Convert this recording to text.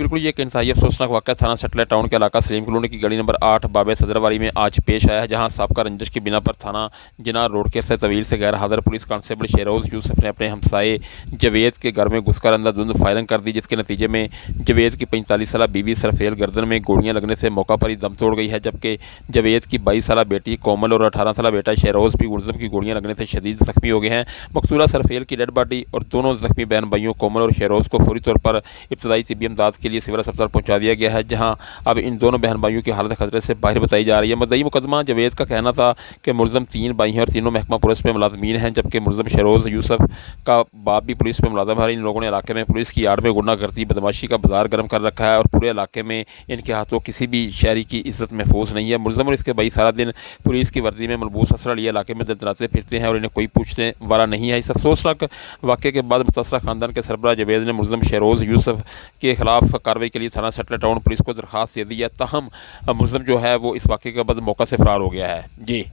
बिल्कुल, ये एक इंतहाई अफसोसनाक वाक़या थाना सैटेलाइट टाउन के इलाका सलीम कॉलोनी की गली नंबर 8 बाब सदरवाली में आज पेश आया है, जहां साबका रंजिश की बिना पर थाना जिना रोड के से तवील से गैर हाजिर पुलिस कांस्टेबल शेरोज़ यूसुफ ने अपने हमसाये जवेद के घर में घुसकर अंधाधुंध फायरिंग कर दी, जिसके नतीजे में जवेद की 45 साल बीवी सरफेल गर्दन में गोलियां लगने से मौका पर ही दम तोड़ गई है, जबकि जवेद की 22 साल बेटी कोमल और 18 साल बेटा शेरोज़ भी मुलज़म की गोलियां लगने से शदीद ज़ख्मी हो गए हैं। मकसूदा सरफेल की डेड बॉडी और दोनों ज़ख्मी बहन भाइयों कोमल और शेरोज़ को फौरी तौर पर इब्तदाई तिब्बी इमदाद के लिए सिविल अस्पताल पहुंचा दिया गया है, जहां अब इन दोनों बहन भाइयों की हालत खतरे से बाहर बताई जा रही है। मुद्दई मुकदमा जवेद का कहना था कि मुलज़म 3 भाई हैं और तीनों महकमा पुलिस में मुलाजमीन हैं, जबकि मुलज़म शेरोज़ यूसुफ का बाप भी पुलिस में मुलाजम है। इन लोगों ने इलाके में पुलिस की आड़ में गुंडागर्दी बदमाशी का बाजार गर्म कर रखा है और पूरे इलाके में इनके हाथों किसी भी शहरी की इज्जत महफूज नहीं है। मुलज़म और इसके भाई सारा दिन पुलिस की वर्दी में मलबूस असरा लिए इलाके में दंदनाते फिरते हैं और इन्हें कोई पूछने वाला नहीं है। इस अफसोसनाक वाक़े के बाद मुतासरा खानदान के सरबराह जवेद ने मुलज़म शेरोज़ यूसुफ के खिलाफ कार्रवाई के लिए थाना सैटेलाइट टाउन पुलिस को दरखास्त दे दी है। ताहम मुलज़म जो है वो इस वाक़े के बाद मौका से फ़रार हो गया है। जी।